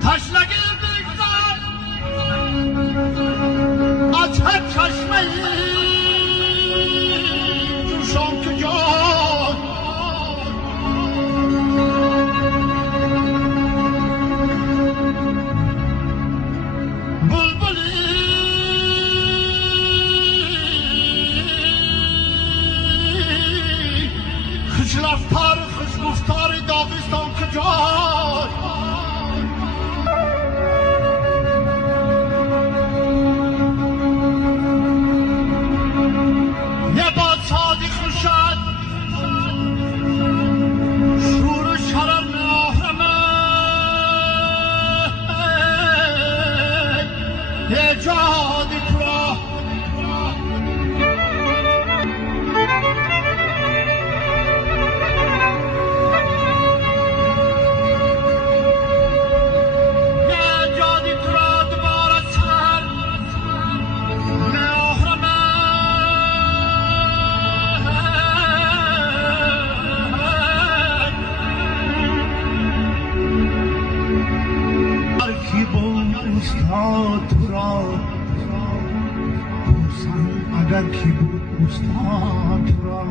تشنگی بیشتر از هر چشمه جوشان که جان بلبلی خوش رفتار خوش گفتار داغستان که جان تو را پرسم اگر کی بود استاد تو را